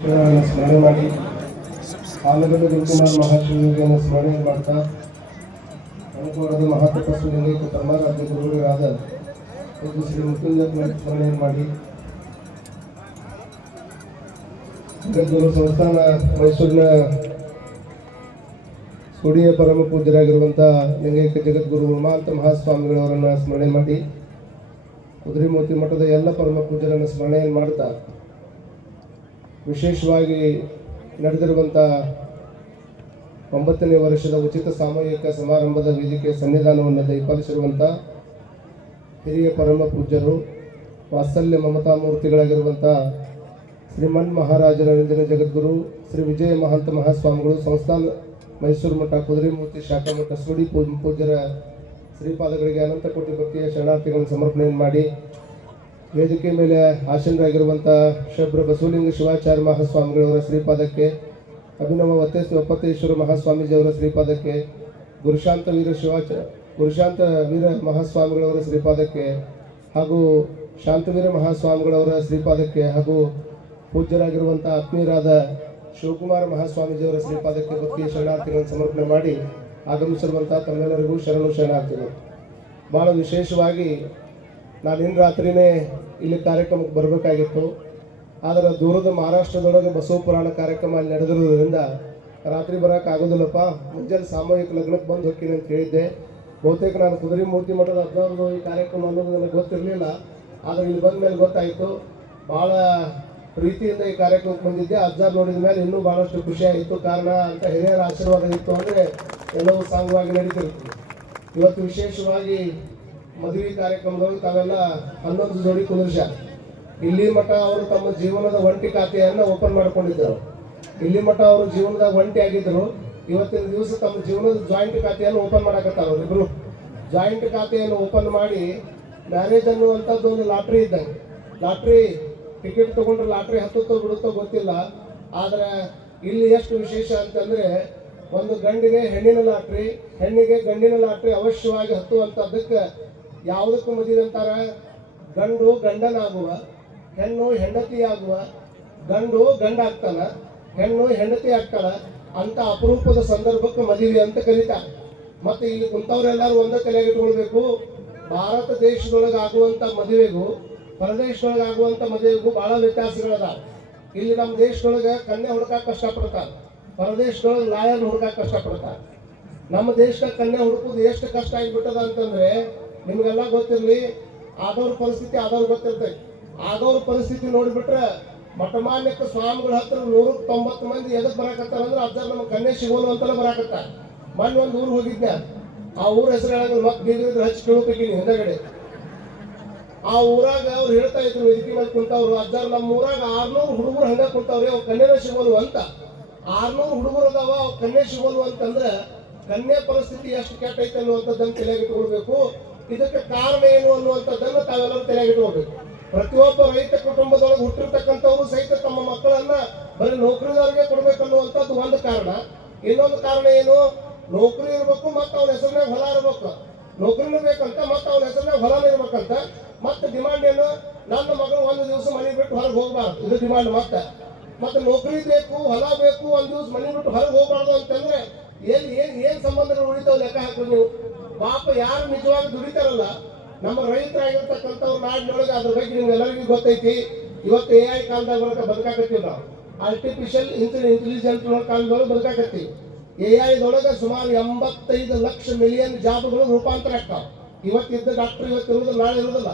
ಸ್ಮರಣೆ ಮಾಡಿ ಆಲಗಡ್ಡೆ ಗುರುಕುಮಾರ್ ಮಹಾಶಿವಯೋಗಿಯನ್ನು ಸ್ಮರಣೆ ಮಾಡ್ತಾ ಅನುಕೂಲದ ಮಹಾತಪಸ್ಸು ಲಿಂಗೈಕ್ಯ ಕರ್ನಾರಾಜ್ಯ ಗುರುಗಳಾದ ಶ್ರೀ ಮೃತ್ಯುಂಜಯ ಸ್ಮರಣೆ ಮಾಡಿ ಜಗದ್ಗುರು ಸಂಸ್ಥಾನ ಮೈಸೂರಿನ ಸುಡಿಯ ಪರಮ ಪೂಜ್ಯರಾಗಿರುವಂಥ ಲಿಂಗೈಕ್ಯ ಜಗದ್ಗುರು ಉಮಾಂತ ಮಹಾಸ್ವಾಮಿಗಳವರನ್ನು ಸ್ಮರಣೆ ಮಾಡಿ ಕುದುರೆಮೂರ್ತಿ ಮಠದ ಎಲ್ಲ ಪರಮ ಪೂಜ್ಯರನ್ನು ಸ್ಮರಣೆ ಮಾಡ್ತಾ ವಿಶೇಷವಾಗಿ ನಡೆದಿರುವಂಥ 9ನೇ ವರ್ಷದ ಉಚಿತ ಸಾಮೂಹಿಕ ಸಮಾರಂಭದ ವೇದಿಕೆ ಸನ್ನಿಧಾನವನ್ನು ದಯಪಾಲಿಸಿರುವಂಥ ಹಿರಿಯ ಪರಮ ಪೂಜ್ಯರು ವಾತ್ಸಲ್ಯ ಮಮತಾ ಮೂರ್ತಿಗಳಾಗಿರುವಂಥ ಶ್ರೀಮನ್ ಮಹಾರಾಜನರೇಂದ್ರ ಜಗದ್ಗುರು ಶ್ರೀ ವಿಜಯ ಮಹಂತ ಮಹಾಸ್ವಾಮಿಗಳು ಸಂಸ್ಥಾನ ಮೈಸೂರು ಮಠ ಕುದುರೆಮೂರ್ತಿ ಶಾಖಾ ಮಠ ಸುಡಿ ಪೂಜ್ಯರ ಶ್ರೀಪಾದಗಳಿಗೆ ಅನಂತ ಕೋಟಿ ಭಕ್ತಿಯ ಶರಣಾರ್ಥಿಗಳನ್ನು ಸಮರ್ಪಣೆಯನ್ನು ಮಾಡಿ ವೇದಿಕೆ ಮೇಲೆ ಆಸೀನರಾಗಿರುವಂಥ ಶಬ್ರ ಬಸವಲಿಂಗ ಶಿವಾಚಾರ್ಯ ಮಹಾಸ್ವಾಮಿಗಳವರ ಶ್ರೀಪಾದಕ್ಕೆ ಅಭಿನವ ಒಪ್ಪತ್ತೇಶ್ವರ ಮಹಾಸ್ವಾಮೀಜಿಯವರ ಶ್ರೀಪಾದಕ್ಕೆ ಗುರುಶಾಂತ ವೀರ ಮಹಾಸ್ವಾಮಿಗಳವರ ಶ್ರೀಪಾದಕ್ಕೆ ಹಾಗೂ ಶಾಂತವೀರ ಮಹಾಸ್ವಾಮಿಗಳವರ ಶ್ರೀಪಾದಕ್ಕೆ ಹಾಗೂ ಪೂಜ್ಯರಾಗಿರುವಂಥ ಆತ್ಮೀಯರಾದ ಶಿವಕುಮಾರ ಮಹಾಸ್ವಾಮೀಜಿಯವರ ಶ್ರೀಪಾದಕ್ಕೆ ಭಕ್ತಿಯ ಶರಣಾರ್ಥಿಗಳನ್ನು ಸಮರ್ಪಣೆ ಮಾಡಿ ಆಗಮಿಸಿರುವಂಥ ತಮ್ಮೆಲ್ಲರಿಗೂ ಶರಣಾರ್ಥಿಗಳು. ಭಾಳ ವಿಶೇಷವಾಗಿ ನಾನು ಇನ್ನು ರಾತ್ರಿನೇ ಇಲ್ಲಿ ಕಾರ್ಯಕ್ರಮಕ್ಕೆ ಬರಬೇಕಾಗಿತ್ತು. ಆದರೆ ದೂರದ ಮಹಾರಾಷ್ಟ್ರದೊಳಗೆ ಬಸವ ಪುರಾಣ ಕಾರ್ಯಕ್ರಮ ಅಲ್ಲಿ ನಡೆದಿರೋದ್ರಿಂದ ರಾತ್ರಿ ಬರೋಕೆ ಆಗೋದಿಲ್ಲಪ್ಪ, ಮುಂಜಾನೆ ಸಾಮೂಹಿಕ ಲಗ್ನಕ್ಕೆ ಬಂದು ಹೋಗ್ತೀನಿ ಅಂತ ಹೇಳಿದ್ದೆ. ಬಹುತೇಕ ನಾನು ಕುದುರೆಮೂರ್ತಿ ಮಠದ ಅಜ್ಜಾರದು ಈ ಕಾರ್ಯಕ್ರಮ ಅನ್ನೋದು ನನಗೆ ಗೊತ್ತಿರಲಿಲ್ಲ. ಆದರೆ ಇಲ್ಲಿ ಬಂದ ಮೇಲೆ ಗೊತ್ತಾಯಿತು. ಭಾಳ ಪ್ರೀತಿಯಿಂದ ಈ ಕಾರ್ಯಕ್ರಮಕ್ಕೆ ಬಂದಿದ್ದೆ. ಅಜ್ಜಾರ್ ನೋಡಿದ ಮೇಲೆ ಇನ್ನೂ ಭಾಳಷ್ಟು ಖುಷಿಯಾಗಿತ್ತು. ಕಾರಣ ಅಂತ ಹಿರಿಯರ ಆಶೀರ್ವಾದ ಇತ್ತು ಅಂದರೆ ಎಲ್ಲವೂ ಸಾಂಗವಾಗಿ ನಡೀತಿರುತ್ತೆ. ಇವತ್ತು ವಿಶೇಷವಾಗಿ ಮದುವೆ ಕಾರ್ಯಕ್ರಮದೊಳಗೆ ತಾವೆಲ್ಲ 11 ಜೋಡಿ ಕುದುರ್ಶ ಇಲ್ಲಿ ಮಠ ಅವರು ತಮ್ಮ ಜೀವನದ ಒಂಟಿ ಖಾತೆಯನ್ನು ಓಪನ್ ಮಾಡ್ಕೊಂಡಿದ್ದರು. ಇಲ್ಲಿ ಮಠ ಅವರು ಜೀವನದಾಗ ಒಂಟಿ ಆಗಿದ್ದರು. ಇವತ್ತಿನ ದಿವಸ ತಮ್ಮ ಜೀವನದ ಜಾಯಿಂಟ್ ಖಾತೆಯನ್ನು ಓಪನ್ ಮಾಡಕತ್ತಾರ. ಅವರಿಬ್ಬರು ಜಾಯಿಂಟ್ ಖಾತೆಯನ್ನು ಓಪನ್ ಮಾಡಿ ಮ್ಯಾರೇಜ್ ಅನ್ನುವಂಥದ್ದು ಒಂದು ಲಾಟ್ರಿ ಇದ್ದಂಗೆ. ಲಾಟ್ರಿ ಟಿಕೆಟ್ ತೊಗೊಂಡ್ರೆ ಲಾಟ್ರಿ ಹತ್ತುತ್ತೋ ಬಿಡುತ್ತೋ ಗೊತ್ತಿಲ್ಲ. ಆದರೆ ಇಲ್ಲಿ ಎಷ್ಟು ವಿಶೇಷ ಅಂತಂದರೆ ಒಂದು ಗಂಡಿಗೆ ಹೆಣ್ಣಿನ ಲಾಟ್ರಿ, ಹೆಣ್ಣಿಗೆ ಗಂಡಿನ ಲಾಟ್ರಿ ಅವಶ್ಯವಾಗಿ ಹತ್ತುವಂಥದ್ದಕ್ಕೆ ಯಾವುದಕ್ಕೂ ಮದುವೆ ಅಂತಾರೆ. ಗಂಡು ಗಂಡನಾಗುವ, ಹೆಣ್ಣು ಹೆಂಡತಿಯಾಗುವ, ಗಂಡು ಗಂಡ ಆಗ್ತಾನ, ಹೆಣ್ಣು ಹೆಂಡತಿ ಆಗ್ತಾಳ ಅಂತ ಅಪರೂಪದ ಸಂದರ್ಭಕ್ಕೆ ಮದುವೆ ಅಂತ ಕರೀತಾರೆ. ಮತ್ತು ಇಲ್ಲಿ ಕುಂತವ್ರೆಲ್ಲರೂ ಒಂದೇ ತಲೆಗೆ ಇಟ್ಕೊಳ್ಬೇಕು. ಭಾರತ ದೇಶದೊಳಗೆ ಆಗುವಂಥ ಮದುವೆಗೂ ಪರದೇಶದೊಳಗೆ ಆಗುವಂಥ ಮದುವೆಗೂ ಭಾಳ ವ್ಯತ್ಯಾಸಗಳದ. ಇಲ್ಲಿ ನಮ್ಮ ದೇಶದೊಳಗೆ ಕನ್ಯೆ ಹುಡುಕಕ್ಕೆ ಕಷ್ಟಪಡ್ತಾರೆ, ಪರದೇಶದೊಳಗೆ ಲಾಯರ್ ಹುಡುಕಕ್ಕೆ ಕಷ್ಟಪಡ್ತಾರೆ. ನಮ್ಮ ದೇಶದ ಕನ್ಯೆ ಹುಡುಕೋದು ಎಷ್ಟು ಕಷ್ಟ ಆಗಿಬಿಟ್ಟದ ಅಂತಂದರೆ ನಿಮಗೆಲ್ಲ ಗೊತ್ತಿರಲಿ. ಆದವ್ರ ಪರಿಸ್ಥಿತಿ ಆದವ್ರು ಗೊತ್ತಿರ್ತೈತೆ. ಆದವ್ರ ಪರಿಸ್ಥಿತಿ ನೋಡಿಬಿಟ್ರೆ ಮಠಮಾನ್ಯಕ್ಕೆ ಸ್ವಾಮಿಗಳ ಹತ್ರ 190 ಮಂದಿ ಎದಕ್ಕೆ ಬರಾಕತ್ತಾರಂದ್ರೆ ಅಜ್ಜಾರ್ ನಮ್ಮ ಕನ್ಯೆ ಸಿಗೋನು ಅಂತಲೇ ಬರಾಕತ್ತಾರ. ಮೊನ್ನೆ ಒಂದು ಊರು ಹೋಗಿದ್ದೆ. ಆ ಊರ ಹೆಸರು ಹೇಳಂಗಿಲ್ಲ, ಮತ್ತೆ ಬೀಗರಿದ್ರೆ ಹಚ್ಚಿ ಕೇಳಬೇಕಿನಿ ಹಿಂದಗಡೆ. ಆ ಊರಾಗ ಅವ್ರು ಹೇಳ್ತಾ ಇದ್ರು ವೇದಿಕೆ ಮೇಲೆ ಕುಂತವ್ರು, ಅಜ್ಜಾರ್ ನಮ್ಮ ಊರಾಗ 600 ಹುಡುಗರು ಹಂಗೆ ಕುಂತವ್ರಿ, ಅವ್ ಕನ್ಯೆನ ಸಿಗೋಲು ಅಂತ. 600 ಹುಡುಗರು ಅದಾವ, ಅವ್ ಕನ್ಯೆ ಸಿಗೋಲು ಅಂತಂದ್ರೆ ಕನ್ಯೆ ಪರಿಸ್ಥಿತಿ ಎಷ್ಟು ಕೆಟ್ಟೈತೆ ಅನ್ನುವಂಥದ್ದನ್ನು ತಲೆಯಾಗಿಟ್ಕೊಳ್ಬೇಕು. ಇದಕ್ಕೆ ಕಾರಣ ಏನು ಅನ್ನುವಂಥದ್ದನ್ನು ತಾವೆಲ್ಲರೂ ತಲೆಯಾಗಿಟ್ಕೊಳ್ಬೇಕು. ಪ್ರತಿಯೊಬ್ಬ ರೈತ ಕುಟುಂಬದೊಳಗೆ ಹುಟ್ಟಿರ್ತಕ್ಕಂಥವ್ರು ಸಹಿತ ತಮ್ಮ ಮಕ್ಕಳನ್ನ ಬರೀ ನೌಕರಿದವರಿಗೆ ಕೊಡ್ಬೇಕನ್ನುವಂಥದ್ದು ಒಂದು ಕಾರಣ. ಇನ್ನೊಂದು ಕಾರಣ ಏನು, ನೌಕರಿ ಇರ್ಬೇಕು ಮತ್ತು ಅವನ ಹೆಸರಿನಾಗ ಹೊಲ ಇರ್ಬೇಕು. ನೌಕರಿನೂ ಬೇಕಂತ ಮತ್ತು ಅವನ ಹೆಸರಿನಾಗ ಹೊಲನೂ ಇರ್ಬೇಕಂತ. ಮತ್ತೆ ಡಿಮಾಂಡ್ ಏನು, ನನ್ನ ಮಗಳು ಒಂದು ದಿವಸ ಮನೆ ಬಿಟ್ಟು ಹೊರಗೆ ಹೋಗ್ಬಾರ್ದು, ಇದು ಡಿಮಾಂಡ್. ಮತ್ತೆ ನೌಕರಿ ಬೇಕು, ಹೊಲ ಬೇಕು, ಒಂದು ದಿವಸ ಮನೆ ಬಿಟ್ಟು ಹೊರಗೆ ಹೋಗ್ಬಾರ್ದು ಅಂತಂದ್ರೆ ಏನ್ ಸಂಬಂಧಗಳು ಉಳಿತಾವ್ ಲೆಕ್ಕ ಹಾಕ್ರಿ ನೀವು. ಪಾಪ ಯಾರು ನಿಜವಾಗಿ ದುಡಿತಾರಲ್ಲ ನಮ್ಮ ರೈತರಾಗಿರ್ತಕ್ಕಂಥವ್ರು ನಾಡಿನೊಳಗೆ ಅದ್ರ ಬಗ್ಗೆ ನಿಮ್ಗೆಲ್ಲರಿಗೂ ಗೊತ್ತೈತಿ. ಇವತ್ತು AI ಕಾಲದಾಗ ಬದುಕಾಕತ್ತೀವಿ ನಾವು. ಆರ್ಟಿಫಿಷಿಯಲ್ ಇಂಟೆಲಿಜೆನ್ಸ್ ಕಾಲದೊಳಗೆ ಬದುಕಾಕತ್ತೀವಿ. AI ಸುಮಾರು 85 ಲಕ್ಷ ಮಿಲಿಯನ್ ಜಾಬ್ಗಳು ರೂಪಾಂತರ ಆಗ್ತಾವ. ಇವತ್ತಿದ್ದ ಡಾಕ್ಟರ್ ಇವತ್ತು ಇರುವುದಿಲ್ಲ, ನಾಳೆ ಇರುವುದಿಲ್ಲ.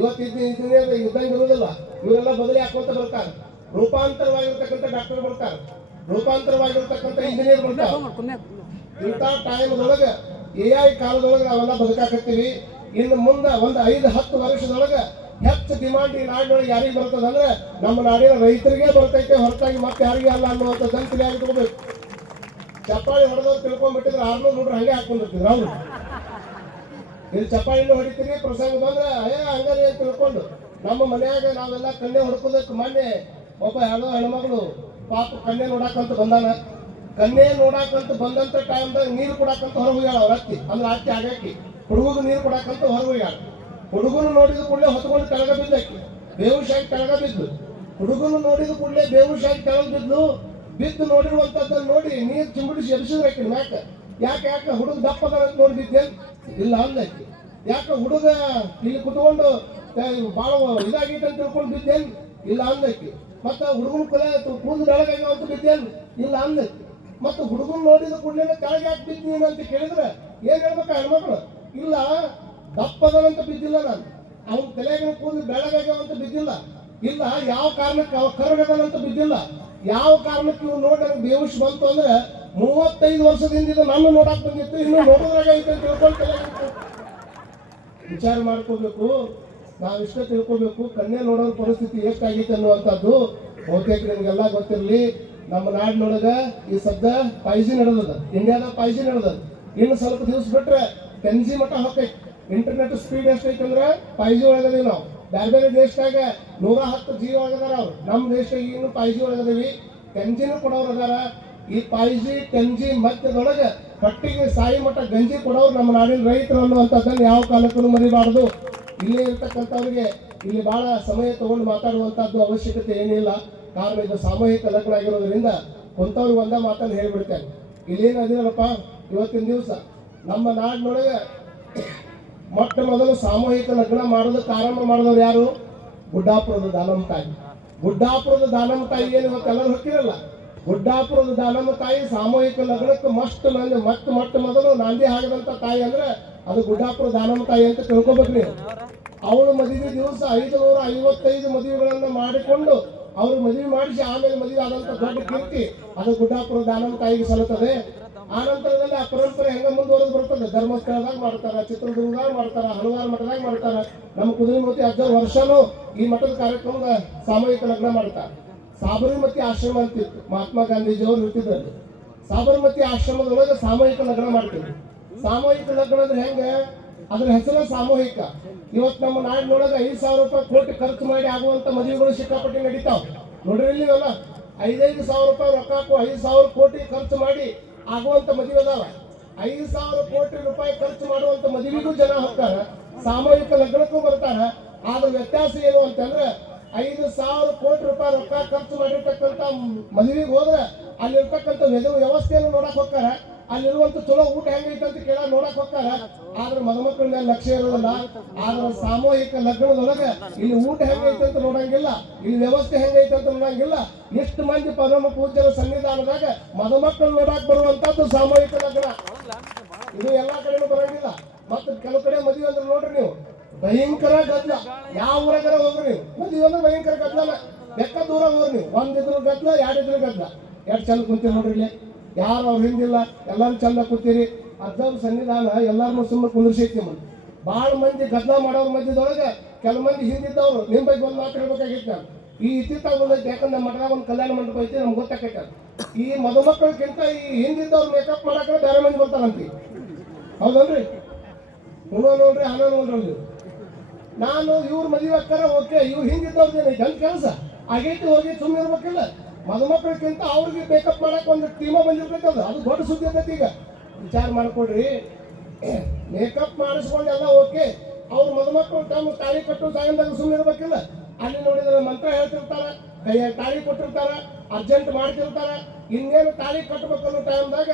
ಇವತ್ತಿದ್ದ ಇಂಜಿನಿಯರ್ ಇದ್ದಂಗೆ ಇರುವುದಿಲ್ಲ. ಇವರೆಲ್ಲ ಬದಲಿ ಹಾಕೋತ ಬರ್ತಾರೆ. ರೂಪಾಂತರವಾಗಿರ್ತಕ್ಕಂಥ ಡಾಕ್ಟರ್ ಬರ್ತಾರೆ, ರೂಪಾಂತರವಾಗಿರ್ತಕ್ಕಂಥ ಇಂಜಿನಿಯರ್ ಬರ್ತಾರೆ. ಇಂಥ ಟೈಮ್ದೊಳಗೆ AI ಕಾಲದೊಳಗೆ ನಾವೆಲ್ಲ ಬದುಕಾಕತ್ತೀವಿ. ಇನ್ನು ಮುಂದೆ ಒಂದು 5-10 ವರ್ಷದೊಳಗೆ ಹೆಚ್ಚು ಡಿಮಾಂಡ್ ಈ ನಾಡಿನೊಳಗೆ ಯಾರಿಗೆ ಬರ್ತದಂದ್ರೆ ನಮ್ಮ ನಾಡಿನ ರೈತರಿಗೆ ಬರ್ತೈತೆ, ಹೊರತಾಗಿ ಮತ್ತೆ ಯಾರಿಗೆ ಅಲ್ಲ ಅನ್ನುವಂಥದ್ದನ್ನು ತಿಳಿಯಾಗಿಟ್ಕೋಬೇಕು. ಚಪ್ಪಾಳಿ ಹೊಡೆದವ್ರು ತಿಳ್ಕೊಂಡ್ಬಿಟ್ಟಿದ್ರೆ 600 ನೋಡ್ರಿ ಹಂಗೆ ಹಾಕೊಂಡಿರ್ತಿದ್ರು. ಅವ್ರು ಇಲ್ಲಿ ಚಪ್ಪಾಳಿನೂ ಹೊಡಿತೀರಿ, ಪ್ರಸಂಗ ಬಂದ್ರೆ ಹಂಗನೇ ಅಂತ ತಿಳ್ಕೊಂಡು ನಮ್ಮ ಮನೆಯಾಗ ನಾವೆಲ್ಲ ಕನ್ಯೆ ಹೊಡ್ಕೋದಕ್ಕೆ ಮೊನ್ನೆ ಒಬ್ಬ ಯಾವುದೋ ಹೆಣ್ಮಗಳು ಪಾಪ ಕನ್ಯೆ ನೋಡಾಕಂತ ಬಂದಾನ. ಕನ್ಯೆ ನೋಡಾಕಂತ ಬಂದಂತ ಟೈಮ್ದಾಗ ನೀರು ಕೊಡಾಕಂತ ಹೊರ ಹೋಗ್ಯಾಳ. ಅವ್ರ ಅತ್ತಿ ಅಂದ್ರೆ ಅತ್ತಿ ಆಗಾಕಿ ಹುಡುಗರು ನೀರು ಕೊಡಾಕಂತ ಹೊರ ಹೋಗ್ಯಾಳ. ಹುಡುಗರು ನೋಡಿದ ಕೂಡಲೇ ಹೊತ್ಕೊಂಡು ಕೆಳಗ ಬಿದ್ದಾಕಿ, ಬೇಹುಶಾಗಿ ಕೆಳಗ ಬಿದ್ದು. ಹುಡುಗನು ನೋಡಿದ ಕೂಡಲೇ ಬೇಹುಷಾಗಿ ಕೆಳಗೆ ಬಿದ್ದು ನೋಡಿರುವಂತದ್ದನ್ನು ನೋಡಿ ನೀರು ಚಿಂಬಿಡಿಸಿ ಎಬ್ಸಿದ್ರೆ ಆಕೆ ಮ್ಯಾಕ ಯಾಕೆ ಹುಡುಗ ದಪ್ಪದ ಅಂತ ನೋಡಿ ಬಿದ್ದೇನ್ ಇಲ್ಲ ಅಲ್ಲಕ್ಕೆ ಯಾಕೆ ಹುಡುಗ ಇಲ್ಲಿ ಕುತ್ಕೊಂಡು ಭಾಳ ಇದಾಗೈತೆ ಅಂತ ತಿಳ್ಕೊಂಡು ಬಿದ್ದೇನ್ ಇಲ್ಲ ಅಂದಕ್ಕೆ ಮತ್ತೆ ಹುಡುಗನ ಕೊಲೆ ಕೂದಲು ಬೆಳಗಾಗ ಅಂತ ಬಿದ್ದೇನ್ ಇಲ್ಲ ಅಂದಕ್ಕೆ ಮತ್ತೆ ಹುಡುಗನ್ ನೋಡಿದ ಕೂಡಲೇ ಕೆಳಗೆ ಯಾಕೆ ಬಿದ್ದೀನಿ ಅಂತ ಕೇಳಿದ್ರೆ ಏನ್ ಹೇಳ್ಬೇಕು ಹೆಣ್ಮಕ್ಳು ಇಲ್ಲ ದಪ್ಪದನಂತ ಬಿದ್ದಿಲ್ಲ ನಾನು ಅವನ ತಲೆಗಿನ ಕೂದಲು ಬೆಳಗಾಗ್ಯಾವ ಅಂತ ಬಿದ್ದಿಲ್ಲ ಇಲ್ಲ ಯಾವ ಕಾರಣಕ್ಕೆ ಅವ ಕರಗದನಂತ ಬಿದ್ದಿಲ್ಲ ಯಾವ ಕಾರಣಕ್ಕೆ ಇವ್ ನೋಡಿ ನನಗೆ ಬೇಹುಷ್ ಬಂತು ಅಂದ್ರೆ 35 ವರ್ಷದಿಂದ ಇದು ನನ್ನ ನೋಡಕ್ ಬಂದಿತ್ತು ಇನ್ನು ನೋಡೋದ್ರಾಗ ಐತೆ ಅಂತ ತಿಳ್ಕೊಂಡು ವಿಚಾರ ಮಾಡ್ಕೋಬೇಕು ನಾವಿಷ್ಟ ತಿಳ್ಕೋಬೇಕು ಕನ್ಯೆ ನೋಡೋರ ಪರಿಸ್ಥಿತಿ ಎಷ್ಟಾಗೈತೆ ಅನ್ನುವಂಥದ್ದು ಬಹುತೇಕ ನಿಮ್ಗೆಲ್ಲ ಗೊತ್ತಿರಲಿ ನಮ್ಮ ನಾಡಿನೊಳಗ ಈ ಸದ್ದ 5G ನಡೆದದ ಇಂಡಿಯಾದಾಗ 5G ನಡೆದದ ಇನ್ನು ಸ್ವಲ್ಪ ದಿವಸ ಬಿಟ್ರೆ 10G ಮಟ್ಟ ಹೋಗ್ತೈತಿ ಇಂಟರ್ನೆಟ್ ಸ್ಪೀಡ್ ಎಷ್ಟೈತೆ ಅಂದ್ರೆ 5G ಒಳಗದೀವಿ ನಾವು ಬೇರೆ ದೇಶದಾಗ 110G ಒಳಗದಾರ ಅವ್ರು ನಮ್ಮ ದೇಶದಾಗ ಇನ್ನು 5G ಒಳಗದೀವಿ 10Gನೂ ಕೊಡೋರು ಅದಾರ ಈ 5G 10G ಮಧ್ಯದೊಳಗೆ ಹೊಟ್ಟಿಗೆ ಸಾಯಿ ಮಟ್ಟ ಗಂಜಿ ಕೊಡೋರು ನಮ್ಮ ನಾಡಿನ ರೈತರು ಅನ್ನುವಂಥದ್ದನ್ನು ಯಾವ ಕಾಲಕ್ಕೂ ಮರಿಬಾರದು ಇಲ್ಲೇ ಇರ್ತಕ್ಕಂಥವ್ರಿಗೆ ಇಲ್ಲಿ ಬಹಳ ಸಮಯ ತಗೊಂಡು ಮಾತಾಡುವಂಥದ್ದು ಅವಶ್ಯಕತೆ ಏನಿಲ್ಲ ಕಾರಣ ಇದು ಸಾಮೂಹಿಕ ಲಗ್ನ ಆಗಿರೋದ್ರಿಂದ ಕುಂತವ್ರಿಗೆ ಒಂದೇ ಮಾತನ್ನು ಹೇಳ್ಬಿಡ್ತೇನೆ ಇಲ್ಲೇನು ಅದಿರಲ್ಲಪ್ಪ ಇವತ್ತಿನ ದಿವಸ ನಮ್ಮ ನಾಡಿನೊಳಗೆ ಮೊಟ್ಟ ಮೊದಲು ಸಾಮೂಹಿಕ ಲಗ್ನ ಮಾಡೋದಕ್ಕೆ ಆರಂಭ ಮಾಡಿದವ್ರು ಯಾರು ಗುಡ್ಡಾಪುರದ ದಾನಮ್ಮ ತಾಯಿ ಗುಡ್ಡಾಪುರದ ದಾನಮ್ಮ ತಾಯಿ ಏನು ಇವತ್ತೆಲ್ಲರೂ ಹೊಕ್ಕಿರಲ್ಲ ಗುಡ್ಡಾಪುರದ ದಾನಮ್ಮ ತಾಯಿ ಸಾಮೂಹಿಕ ಲಗ್ನಕ್ಕೆ ಮೊಟ್ಟ ಮೊದಲು ನಾಂದಿ ಹಾಕಿದಂತ ತಾಯಿ ಅಂದ್ರೆ ಅದು ಗುಡ್ಡಾಪುರ ದಾನಮ್ಮ ತಾಯಿ ಅಂತ ತಿಳ್ಕೊಬೇಕು ನೀವು ಅವಳು ಮದುವೆ ದಿವಸ 555 ಮದುವೆಗಳನ್ನ ಮಾಡಿಕೊಂಡು ಅವ್ರು ಮದುವೆ ಮಾಡಿಸಿ ಆಮೇಲೆ ಮದುವೆ ಆದಂತ ದೊಡ್ಡ ಕೀರ್ತಿ ಅದು ಗುಡ್ಡಾಪುರ ದಾನಮ್ಮ ತಾಯಿಗೆ ಸಲ್ಲುತ್ತದೆ ಆ ನಂತರದಲ್ಲಿ ಆ ಪರಂಪರೆ ಹೆಂಗ ಮುಂದುವರೆದು ಬರ್ತದೆ ಧರ್ಮಸ್ಥಳದಾಗ ಮಾಡ್ತಾರ ಚಿತ್ರದುರ್ಗದಾಗ ಮಾಡ್ತಾರ ಹಲವಾರು ಮಠದಾಗ ಮಾಡ್ತಾರ ನಮ್ಮ ಕುದುರೆಮೂರ್ತಿ ಅಜ್ಜ ವರ್ಷನೂ ಈ ಮಠದ ಕಾರ್ಯಕ್ರಮದ ಸಾಮೂಹಿಕ ಲಗ್ನ ಮಾಡ್ತಾರೆ ಸಾಬರಮತಿ ಆಶ್ರಮ ಅಂತಿತ್ತು ಮಹಾತ್ಮ ಗಾಂಧೀಜಿಯವರು ಇರ್ತಿದ್ರಲ್ಲಿ ಸಾಬರಮತಿ ಆಶ್ರಮದೊಳಗೆ ಸಾಮೂಹಿಕ ಲಗ್ನ ಮಾಡ್ತೀವಿ ಸಾಮೂಹಿಕ ಲಗ್ನ ಅಂದ್ರೆ ಹೆಂಗ ಅದ್ರ ಹೆಸರು ಸಾಮೂಹಿಕ ಇವತ್ತು ನಮ್ಮ ನಾಡಿನೊಳಗೆ 5,000 ರೂಪಾಯಿ ಕೋಟಿ ಖರ್ಚು ಮಾಡಿ ಆಗುವಂತ ಮದುವೆಗಳು ಸಿಕ್ಕಾಪಟ್ಟಿ ನಡೀತಾವ ನೋಡ್ರಿ ಇಲ್ಲಿವಲ್ಲ 5,000 ರೂಪಾಯಿ ರೊಕ್ಕ ಹಾಕು 5,000 ಕೋಟಿ ಖರ್ಚು ಮಾಡಿ ಆಗುವಂತ ಮದುವೆ ಅದಾವ 5,000 ಕೋಟಿ ರೂಪಾಯಿ ಖರ್ಚು ಮಾಡುವಂತ ಮದುವೆಗೂ ಜನ ಹೋಗ್ತಾರ ಸಾಮೂಹಿಕ ಲಗ್ನಕ್ಕೂ ಬರ್ತಾರ ಆದ್ರ ವ್ಯತ್ಯಾಸ ಏನು ಅಂತಂದ್ರೆ 5,000 ಕೋಟಿ ರೂಪಾಯಿ ರೊಕ್ಕ ಖರ್ಚು ಮಾಡಿರ್ತಕ್ಕಂಥ ಮದುವೆಗೆ ಹೋದ್ರೆ ಅಲ್ಲಿರ್ತಕ್ಕಂಥ ವ್ಯವಸ್ಥೆಯನ್ನು ನೋಡಕ್ ಹೋಗ್ತಾರ ಅಲ್ಲಿರುವಂತ ಚಲೋ ಊಟ ಹೆಂಗೈತೆ ಅಂತ ಕೇಳ ನೋಡಕ್ ಹೋಗ್ತಾರ ಆದ್ರೆ ಮದುಮಕ್ಕಳ ಮೇಲೆ ಲಕ್ಷ್ಯ ಇರೋದಿಲ್ಲ ಆದ್ರೆ ಸಾಮೂಹಿಕ ಲಗ್ನದೊಳಗೆ ಇಲ್ಲಿ ಊಟ ಹೆಂಗೈತೆ ಅಂತ ನೋಡಂಗಿಲ್ಲ ಇಲ್ಲಿ ವ್ಯವಸ್ಥೆ ಹೆಂಗೈತೆ ಅಂತ ನೋಡಂಗಿಲ್ಲ ಎಷ್ಟು ಮಂದಿ ಪರಮ ಪೂಜ್ಯರ ಸನ್ನಿಧಾನದಾಗ ಮದುಮಕ್ಕಳು ನೋಡಕ್ ಬರುವಂತದ್ದು ಸಾಮೂಹಿಕ ಲಗ್ನ ಇದು ಎಲ್ಲಾ ಕಡೆನೂ ಬರಂಗಿಲ್ಲ ಮತ್ತೆ ಕೆಲವು ಕಡೆ ಮದುವೆ ಅಂದ್ರೆ ನೋಡ್ರಿ ನೀವು ಭಯಂಕರ ಗದ್ಲ ಯಾವ ಊರಾಗಾರ ಹೋಗ್ರಿ ನೀವು ಮದುವೆ ಅಂದ್ರೆ ಭಯಂಕರ ಗದ್ಲನ ಬೆಕ್ಕ ದೂರ ಹೋಗ್ರಿ ನೀವು 1 ಇದ್ರು ಗದ್ಲ 2 ಇದ್ರು ಗದ್ಲ ಎಷ್ಟು ಚಂದ ಕುಂತೀರಿ ನೋಡ್ರಿ ಇಲ್ಲಿ ಯಾರು ಅವ್ರು ಹಿಂದಿಲ್ಲ ಎಲ್ಲಾರು ಚಂದ ಕೂತೀರಿ ಅಜ್ಜವ್ರ ಸನ್ನಿಧಾನ ಎಲ್ಲಾರನ್ನೂ ಸುಮ್ಮನೆ ಕುಂದ್ರಿಸೈತಿ ಮಂದಿ ಭಾಳ ಮಂದಿ ಗದ್ದಲ ಮಾಡೋರ ಮಧ್ಯದೊಳಗೆ ಕೆಲವು ಮಂದಿ ಹಿಂದಿದ್ದವ್ರು ನಿಮ್ಮ ಬಗ್ಗೆ ಒಂದು ಮಾತು ಹೇಳ್ಬೇಕಾಗಿತ್ತು ನಾನು ಈ ಇತ್ತಿತ್ತಾಗ ಬಂದೈತಿ ಯಾಕಂದ್ರೆ ನಮ್ಮ ಮಠದಾಗ ಒಂದು ಕಲ್ಯಾಣ ಮಂಟಪ ಐತಿ ನಮ್ಗೆ ಗೊತ್ತಾಕೈತೆ ಈ ಮದುಮಕ್ಕಳಿಗಿಂತ ಈ ಹಿಂದಿದ್ದವ್ರು ಮೇಕಪ್ ಮಾಡಕ್ಕೆ ಬೇರೆ ಮಂದಿ ಬರ್ತಾರಂತಿ ಹೌದಲ್ರಿ ನೋಡ್ರಿ ಹಣ ನೋಡ್ರಿ ನಾನು ಇವ್ರ ಮದುವೆ ಅಕ್ಕಾರ ಓಕೆ ಇವ್ರು ಹಿಂದಿದ್ದವ್ರದ್ದು ಏನೈತೆ ಅಂತ ಕೆಲಸ ಆಗೈತಿ ಹೋಗಿ ಸುಮ್ಮನೆ ಇರ್ಬೇಕಿಲ್ಲ ಮದುಮಕ್ಕಳಿಗಿಂತ ಅವ್ರಿಗೆ ಮೇಕಪ್ ಮಾಡಕ್ ಒಂದು ಟೀಮ ಬಂದಿರ್ತೈತದ ಅದು ದೊಡ್ಡ ಸುದ್ದಿ ಇರ್ತೈತಿ ಈಗ ವಿಚಾರ ಮಾಡ್ಕೊಡ್ರಿ ಮೇಕಪ್ ಮಾಡಿಸ್ಕೊಂಡು ಎಲ್ಲ ಓಕೆ ಅವ್ರ ಮದುಮಕ್ಕಳು ತಮ್ಮ ತಾಳಿ ಕಟ್ಟು ಸಾಯಂದಾಗ ಸುಮ್ಮನೆ ಇರ್ಬೇಕಿಲ್ಲ ಅಲ್ಲಿ ನೋಡಿದ್ರೆ ಮಂತ್ರ ಹೇಳ್ತಿರ್ತಾರ ಕೈಯಾಗ ತಾಳಿ ಕೊಟ್ಟಿರ್ತಾರ ಅರ್ಜೆಂಟ್ ಮಾಡ್ತಿರ್ತಾರ ಇನ್ನೇನು ತಾಳಿ ಕಟ್ಟಬೇಕನ್ನೋ ಟೈಮ್ದಾಗ